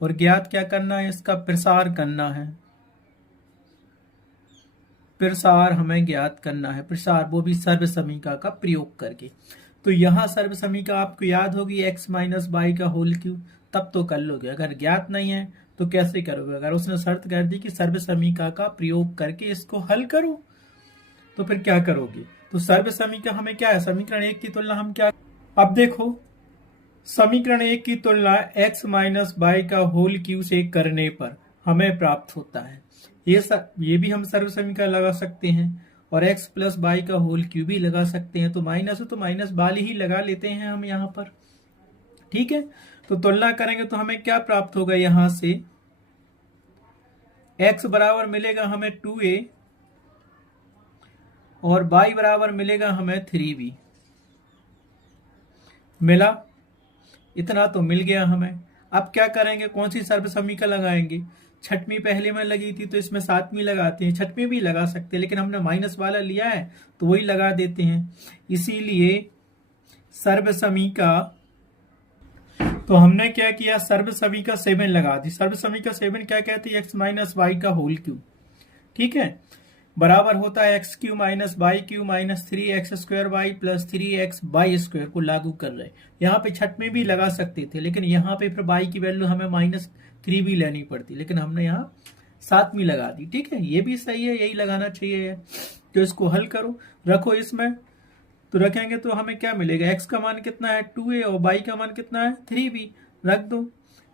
और ज्ञात क्या करना है, इसका प्रसार करना है। प्रसार हमें ज्ञात करना है, प्रसार वो भी सर्व समीका का प्रयोग करके। तो यहां सर्व समीका आपको याद होगी x माइनस बाई का होल क्यूब, तब तो कर लोगे। अगर ज्ञात नहीं है तो कैसे करोगे? अगर उसने शर्त कर दी कि सर्व समीका का प्रयोग करके इसको हल करो, तो फिर क्या करोगे? तो सर्व समीका हमें क्या है, समीकरण 1 की तुलना हम क्या, अब देखो समीकरण 1 की तुलना x माइनस बाई का होल क्यूब से करने पर हमें प्राप्त होता है। ये भी हम सर्व समीकरण लगा सकते हैं, और x प्लस बाई का होल क्यूब भी लगा सकते हैं। तो माइनस वाली ही लगा लेते हैं हम यहाँ पर। ठीक है, तो तुलना करेंगे तो हमें क्या प्राप्त होगा, यहां से x बराबर मिलेगा हमें 2a और y बराबर मिलेगा हमें 3b। मिला, इतना तो मिल गया हमें। अब क्या करेंगे, कौन सी सर्व समीकरण लगाएंगे? 6वीं पहले में लगी थी तो इसमें 7वीं लगाते हैं, 6वीं भी लगा सकते हैं, लेकिन हमने माइनस वाला लिया है तो वही लगा देते हैं। इसीलिए सर्व समीका, तो हमने क्या किया, सर्व समीका 7 लगा दी। सर्व समीका 7 क्या कहती है, x माइनस वाई का होल क्यूब। ठीक है, बराबर होता है x cube minus y cube minus 3x square y plus 3x y square को लागू कर रहे। यहाँ पे 6 भी लगा सकते थे, लेकिन यहाँ पे फिर बाई की वैल्यू हमें -3 भी लेनी पड़ती, लेकिन हमने यहाँ 7वीं लगा दी। ठीक है, ये भी सही है, यही लगाना चाहिए। तो इसको हल करो, रखो इसमें, तो रखेंगे तो हमें क्या मिलेगा, x का मान कितना है 2a और y का मान कितना है 3b, रख दो।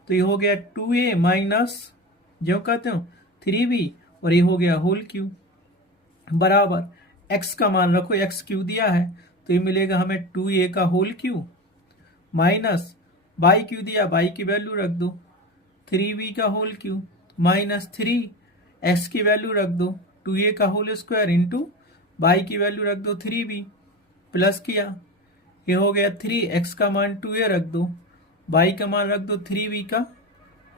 तो ये हो गया 2a माइनस जो कहते हो 3b, और ये हो गया होल क्यूब बराबर x का मान रखो, x क्यू दिया है तो ये मिलेगा हमें 2a का whole cube minus y cube दिया, y की वैल्यू रख दो, 3b का होल क्यूब माइनस 3x की वैल्यू रख दो, 2a का होल स्क्वायर इंटू y की वैल्यू रख दो 3b, प्लस किया, ये हो गया 3x का मान 2a रख दो, y का मान रख दो 3b का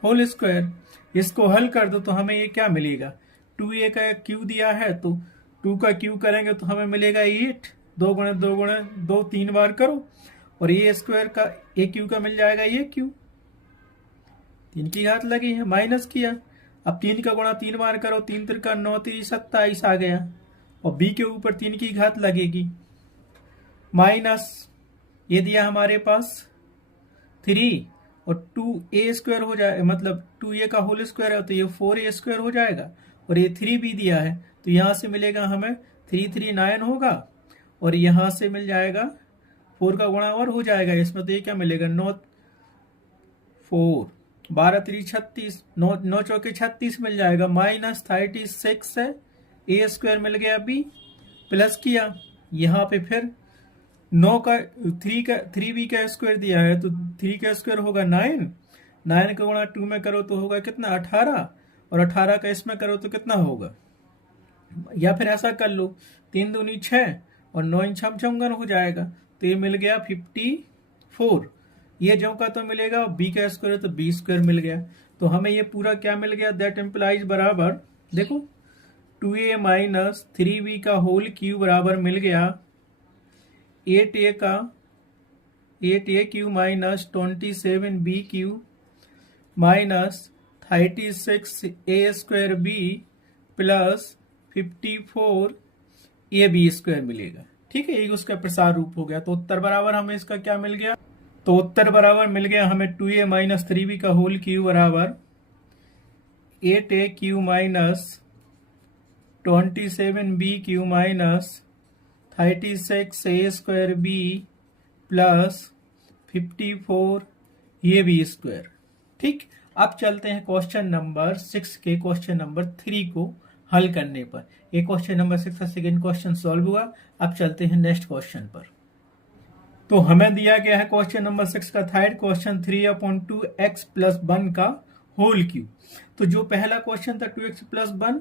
होल स्क्वायर। इसको हल कर दो तो हमें ये क्या मिलेगा, 2a का क्यू दिया है तो 2 का क्यू करेंगे तो हमें मिलेगा 8, 2 गुणे 2 गुणे 2 3 बार करो, और ये स्क्वायर का ए क्यू का मिल जाएगा ये क्यू, 3 की घात लगी है, माइनस किया, अब 3 का गुणा 3 बार करो, 3 त्रिका 9 3 27 आ गया, और बी के ऊपर 3 की घात लगेगी, माइनस ये दिया हमारे पास 3 और 2a स्क्वायर हो जाए, मतलब 2a का होल स्क्वायर है तो ये 4a स्क्वायर हो जाएगा, और ये 3 भी दिया है तो यहां से मिलेगा हमें 3 3 9 होगा, और यहां से मिल जाएगा 4 का गुणा और हो जाएगा इसमें, तो ये क्या मिलेगा 9 4 12 3 36, 9 चौके 36 मिल जाएगा, माइनस 36 है, ए स्क्वायर मिल गया बी, प्लस किया, यहाँ पे फिर 9 का 3b का स्क्वायर दिया है तो 3 का स्क्वायर होगा 9, 9 का गुणा 2 में करो तो होगा कितना 18, और 18 का इसमें करो तो कितना होगा, या फिर ऐसा कर लो 3 दूनी 6 और 9 छम छमगन हो जाएगा, तो ये मिल गया 54। ये जो का तो मिलेगा, बी का स्क्वायर तो बी स्क्वायर मिल गया, तो हमें ये पूरा क्या मिल गया, दैट इम्प्लाइज बराबर देखो 2a माइनस 3b का होल क्यूब बराबर मिल गया 8a का 8a³ minus 27b³ minus 36a² b plus 54ab² मिलेगा। ठीक है, ये उसका प्रसार रूप हो गया। तो उत्तर बराबर हमें इसका क्या मिल गया? तो उत्तर बराबर मिल गया हमें 2a माइनस 3b का होल क्यूब बराबर 8a³ minus 27b³ minus 36a² b plus 54ab²। ठीक, अब चलते हैं क्वेश्चन नंबर 6 के क्वेश्चन नंबर 3 को हल करने पर। एक क्वेश्चन नंबर 6 का सेकेंड क्वेश्चन सॉल्व हुआ। अब चलते हैं नेक्स्ट क्वेश्चन पर। तो हमें दिया गया है क्वेश्चन नंबर 6 का थर्ड क्वेश्चन 3/2x प्लस 1 का होल क्यूब। तो जो पहला क्वेश्चन था 2x प्लस 1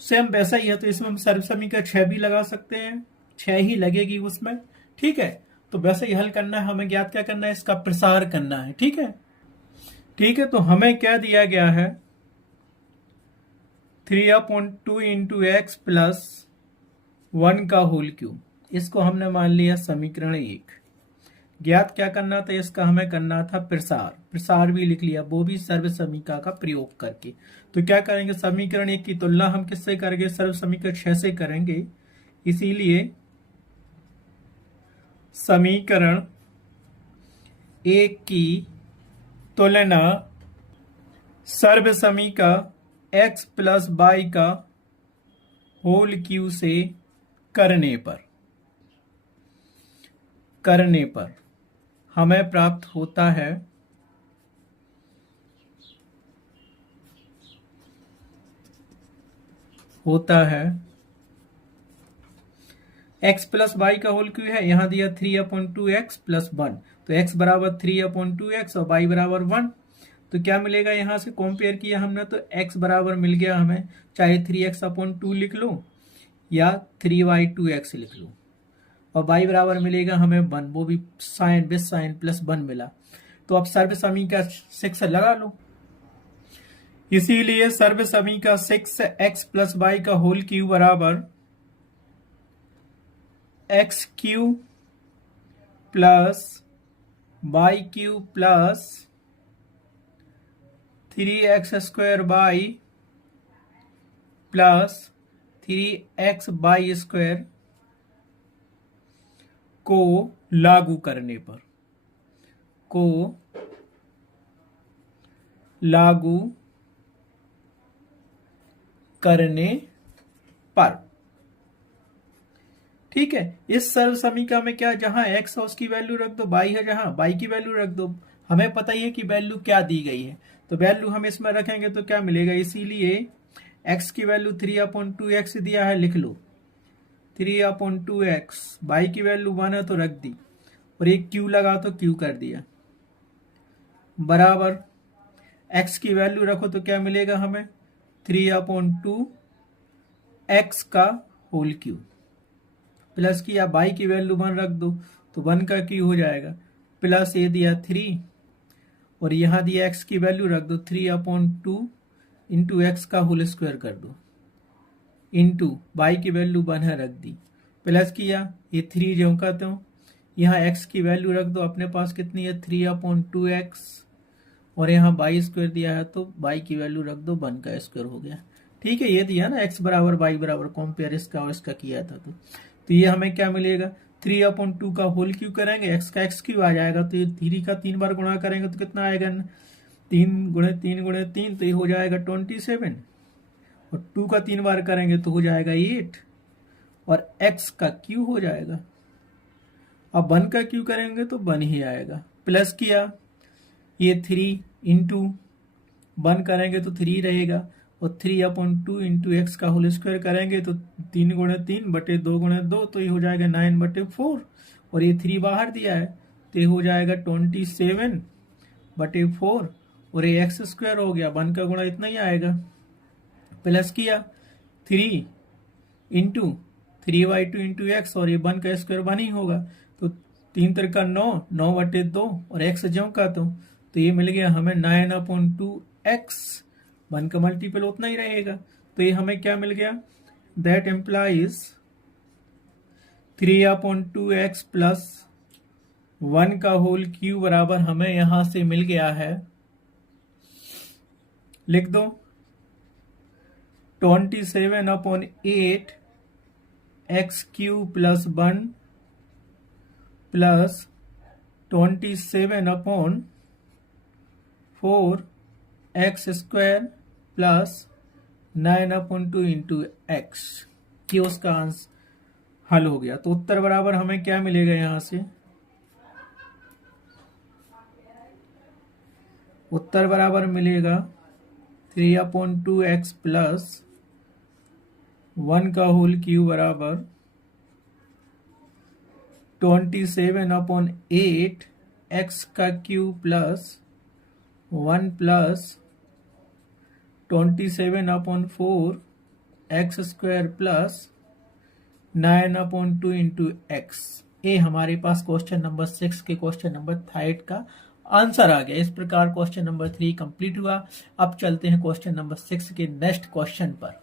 सेम वैसा ही है, तो इसमें हम सर्वसमीकरण 6 भी लगा सकते हैं, 6 ही लगेगी उसमें। ठीक है, तो वैसे ही हल करना है, हमें ज्ञात क्या करना है, इसका प्रसार करना है। ठीक है, ठीक है, तो हमें क्या दिया गया है 3/2 इंटू एक्स प्लस 1 का होल क्यूब। इसको हमने मान लिया समीकरण 1। ज्ञात क्या करना था, इसका हमें करना था प्रसार। प्रसार भी लिख लिया, वो भी सर्व समीकरण का प्रयोग करके। तो क्या करेंगे, समीकरण 1 की तुलना हम किससे करेंगे, सर्व समीकरण 6 से करेंगे। इसीलिए समीकरण 1 की तुलना सर्व समीकरण x प्लस वाई का होल क्यूब से करने पर हमें प्राप्त होता है x प्लस वाई का होल क्यूब है, यहां दिया 3/2x प्लस 1, तो x बराबर 3/2x और y बराबर 1। तो क्या मिलेगा, यहां से कंपेयर किया हमने तो x बराबर मिल गया हमें, चाहे 3x/2 लिख लो या 3y/2x लिख लो, और y बराबर मिलेगा हमें 1, वो भी साइन विद साइन प्लस 1 मिला। तो अब सर्व समीकरण 6 लगा लो। इसीलिए सर्व समीकरण 6x प्लस वाई का होल क्यूब बराबर x³ plus y³ plus 3x² plus 3xy² को लागू करने पर ठीक है, इस सर्व समीकरण में क्या, जहां x है उसकी वैल्यू रख दो, y है जहां y की वैल्यू रख दो। हमें पता ही है कि वैल्यू क्या दी गई है, तो वैल्यू हम इसमें रखेंगे तो क्या मिलेगा। इसीलिए x की वैल्यू 3/2x दिया है, लिख लो 3/2x। y की वैल्यू 1 है तो रख दी, और एक q लगा तो q कर दिया, बराबर x की वैल्यू रखो तो क्या मिलेगा हमें 3/2x का होल क्यूब, प्लस की या y की वैल्यू 1 रख दो तो 1 का क्यूब हो जाएगा, प्लस ये दिया 3 और यहां दिया x की वैल्यू रख दो 3/2 इंटू एक्स का होल स्क्वायर कर दो, इंटू y की वैल्यू 1 है रख दी, प्लस किया ये 3 जो कहते हो, यहाँ x की वैल्यू रख दो, अपने पास कितनी है 3/2x, और यहाँ y² दिया है तो y की वैल्यू रख दो 1 का स्क्वायर हो गया। ठीक है, ये दिया ना x बराबर y बराबर, कंपेयर इसका और इसका किया था, तो ये हमें क्या मिलेगा 3/2 का होल क्यूब करेंगे, x का x³ आ जाएगा, तो ये 3 का 3 बार गुणा करेंगे तो कितना आएगा 3 गुणे 3 गुणे 3, तो ये हो जाएगा 27, और 2 का 3 बार करेंगे तो हो जाएगा 8, और x का क्यूब हो जाएगा। अब 1 का क्यूब करेंगे तो 1 ही आएगा, प्लस किया ये 3 इंटू 1 करेंगे तो 3 रहेगा, और 3/2 इंटू एक्स का होल स्क्वायर करेंगे तो 3 गुणे 3 बटे 2 गुणे 2, तो ये हो जाएगा 9/4, और ये 3 बाहर दिया है तो ये हो जाएगा 27/4, और ये x² हो गया, 1 का गुणा इतना ही आएगा, प्लस किया 3 इंटू 3/2 इंटू एक्स, और ये 1 का स्क्वायर 1 ही होगा, तो 3 3 9, 9/2, और x ज्यों का तो ये मिल गया हमें 9/2x, 1 का मल्टीपल उतना ही रहेगा, तो ये हमें क्या मिल गया, दैट इम्प्लाइज 3/2x प्लस 1 का होल क्यूब बराबर हमें यहां से मिल गया है, लिख दो 27/8 x cube plus 1 plus 27/4 x square plus 9/2 into x. ये उसका आंसर हल हो गया। तो उत्तर बराबर हमें क्या मिलेगा यहां से, उत्तर बराबर मिलेगा 3/2 एक्स प्लस 1 का होल क्यूब बराबर 27/8 एक्स का cube plus 1 plus 27/4 x square plus 9/2 into x. ये हमारे पास क्वेश्चन नंबर 6 के क्वेश्चन नंबर 3 का आंसर आ गया। इस प्रकार क्वेश्चन नंबर 3 कंप्लीट हुआ। अब चलते हैं क्वेश्चन नंबर 6 के नेक्स्ट क्वेश्चन पर।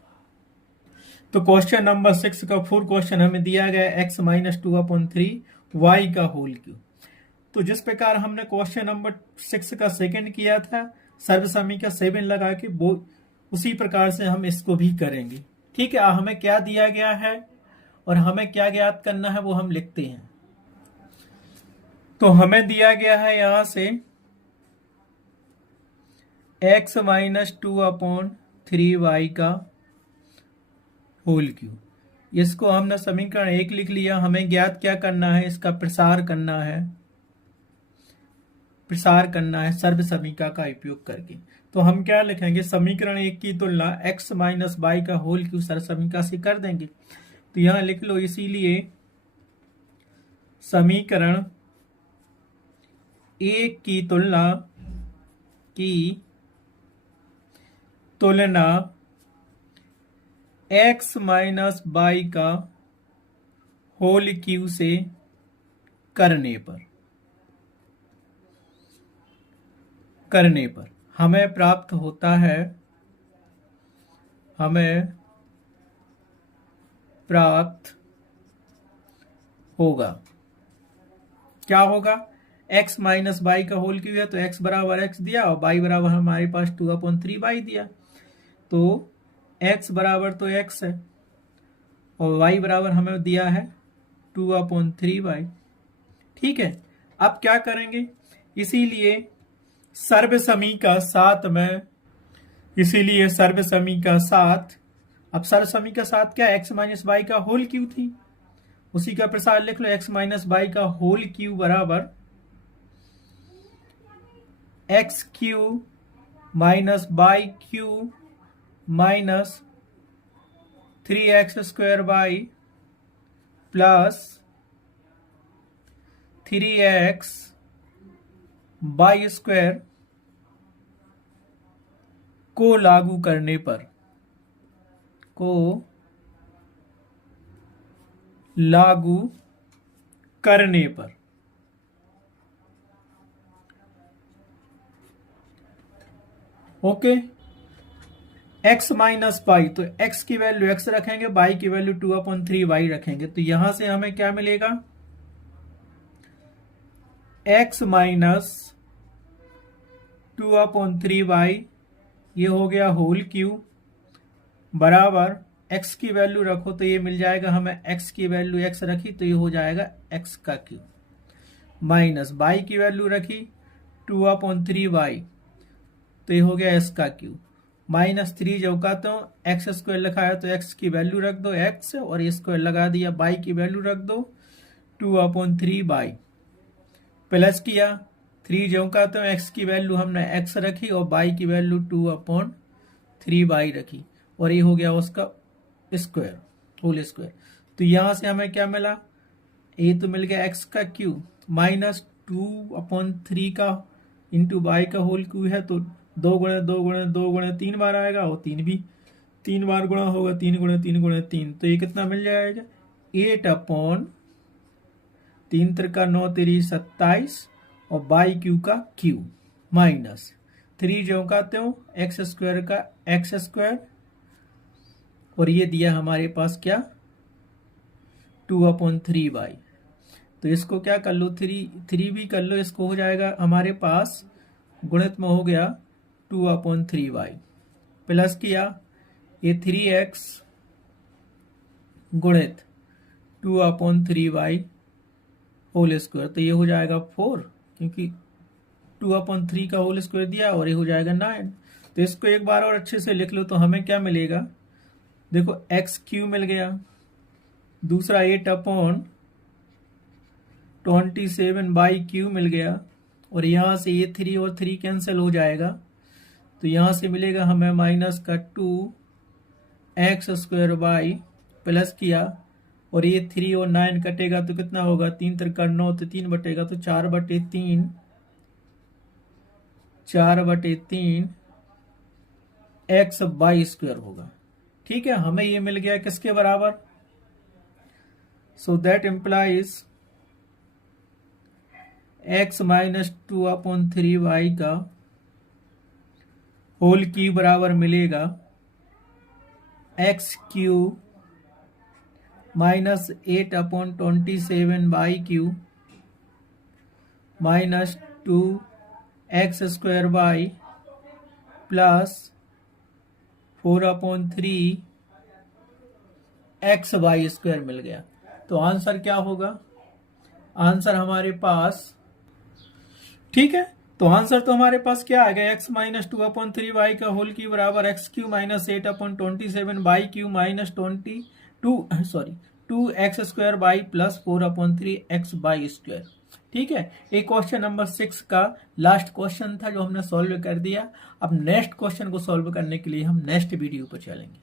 तो क्वेश्चन नंबर 6 का फुल क्वेश्चन हमें दिया गया x - 2/3 y का होल क्यूब। तो जिस प्रकार हमने क्वेश्चन नंबर 6 का सेकंड किया था सर्वसमी का 7 लगा के, वो उसी प्रकार से हम इसको भी करेंगे। ठीक है, हमें क्या दिया गया है और हमें क्या ज्ञात करना है वो हम लिखते हैं। तो हमें दिया गया है यहां से x - 2/3 y का होल क्यूब। इसको हमने समीकरण 1 लिख लिया। हमें ज्ञात क्या करना है, इसका प्रसार करना है सर्वसमीका का उपयोग करके। तो हम क्या लिखेंगे, समीकरण 1 की तुलना x - y का होल क्यूब सर्वसमीका से कर देंगे। तो यहां लिख लो, इसीलिए समीकरण 1 की तुलना x - y का होल क्यूब से करने पर हमें प्राप्त होता है, क्या होगा, x - y का होल क्यूब है तो x बराबर x दिया और y बराबर हमारे पास 2/3 दिया। तो x बराबर तो x है और y बराबर हमें दिया है 2/3। ठीक है, अब क्या करेंगे, इसीलिए सर्वसमीका 7 में, अब सर्वसमीका 7 क्या, x - y का होल क्यूब थी, उसी का प्रसार लिख लो। x - y का होल क्यूब बराबर x cube minus y cube minus 3x² plus 3x² को लागू करने पर ओके। x माइनस वाई, तो x की वैल्यू x रखेंगे, y की वैल्यू 2/3 रखेंगे। तो यहां से हमें क्या मिलेगा, x माइनस 2/3 ये हो गया होल क्यूब बराबर x की वैल्यू रखो तो ये मिल जाएगा हमें, x की वैल्यू x रखी तो ये हो जाएगा x का क्यूब, माइनस y की वैल्यू रखी 2/3 तो ये हो गया s का क्यूब, माइनस 3 जो कहते हो x² लिखा है तो x की वैल्यू रख दो x और ये स्क्वायर लगा दिया, y की वैल्यू रख दो 2/3 प्लस किया 3 जो कहते हो x की वैल्यू हमने x रखी और y की वैल्यू 2/3 रखी और ये हो गया उसका स्क्वायर, होल स्क्वायर। तो यहां से हमें क्या मिला, ये तो मिल गया x का क्यूब माइनस 2/3 का इंटू y का होल क्यूब है तो 2 गुणे 2 गुणे 2 गुणे 3 बार आएगा और 3 भी 3 बार गुणा होगा, 3 गुणे 3 गुणे 3, तो ये कितना मिल जाएगा 8/3 त्रिका 9 3 27 और y क्यूब का क्यूब माइनस 3 जो कहते हो x² का x² और ये दिया हमारे पास क्या 2/3। तो इसको क्या कर लो, थ्री भी कर लो, इसको हो जाएगा हमारे पास गुणित में हो गया 2/3y प्लस किया ये 3x गुणित 2/3y होल स्क्वायर, तो ये हो जाएगा 4 क्योंकि 2/3 का होल स्क्वायर दिया और ये हो जाएगा 9। तो इसको एक बार और अच्छे से लिख लो तो हमें क्या मिलेगा, देखो x³ मिल गया, दूसरा 8/27/3 मिल गया, और यहां से ये 3 और 3 कैंसिल हो जाएगा, तो यहां से मिलेगा हमें माइनस का 2x² प्लस किया, और ये 3 और 9 कटेगा तो कितना होगा, 3 3 9, तो 3 बटेगा तो 4/3 x² होगा। ठीक है, हमें ये मिल गया किसके बराबर, so that implies x minus 2/3y का होल क्यूब बराबर मिलेगा x³ minus 8/27y³ minus 2x² plus 4/3xy² मिल गया। तो आंसर क्या होगा, आंसर हमारे पास, ठीक है, तो आंसर तो हमारे पास क्या आ गया, x माइनस 2/3y का होल क्यूब बराबर x³ minus 8/27y³ minus 2x² plus 4/3xy²। ठीक है, एक क्वेश्चन नंबर 6 का लास्ट क्वेश्चन था जो हमने सॉल्व कर दिया। अब नेक्स्ट क्वेश्चन को सॉल्व करने के लिए हम नेक्स्ट वीडियो पर चलेंगे।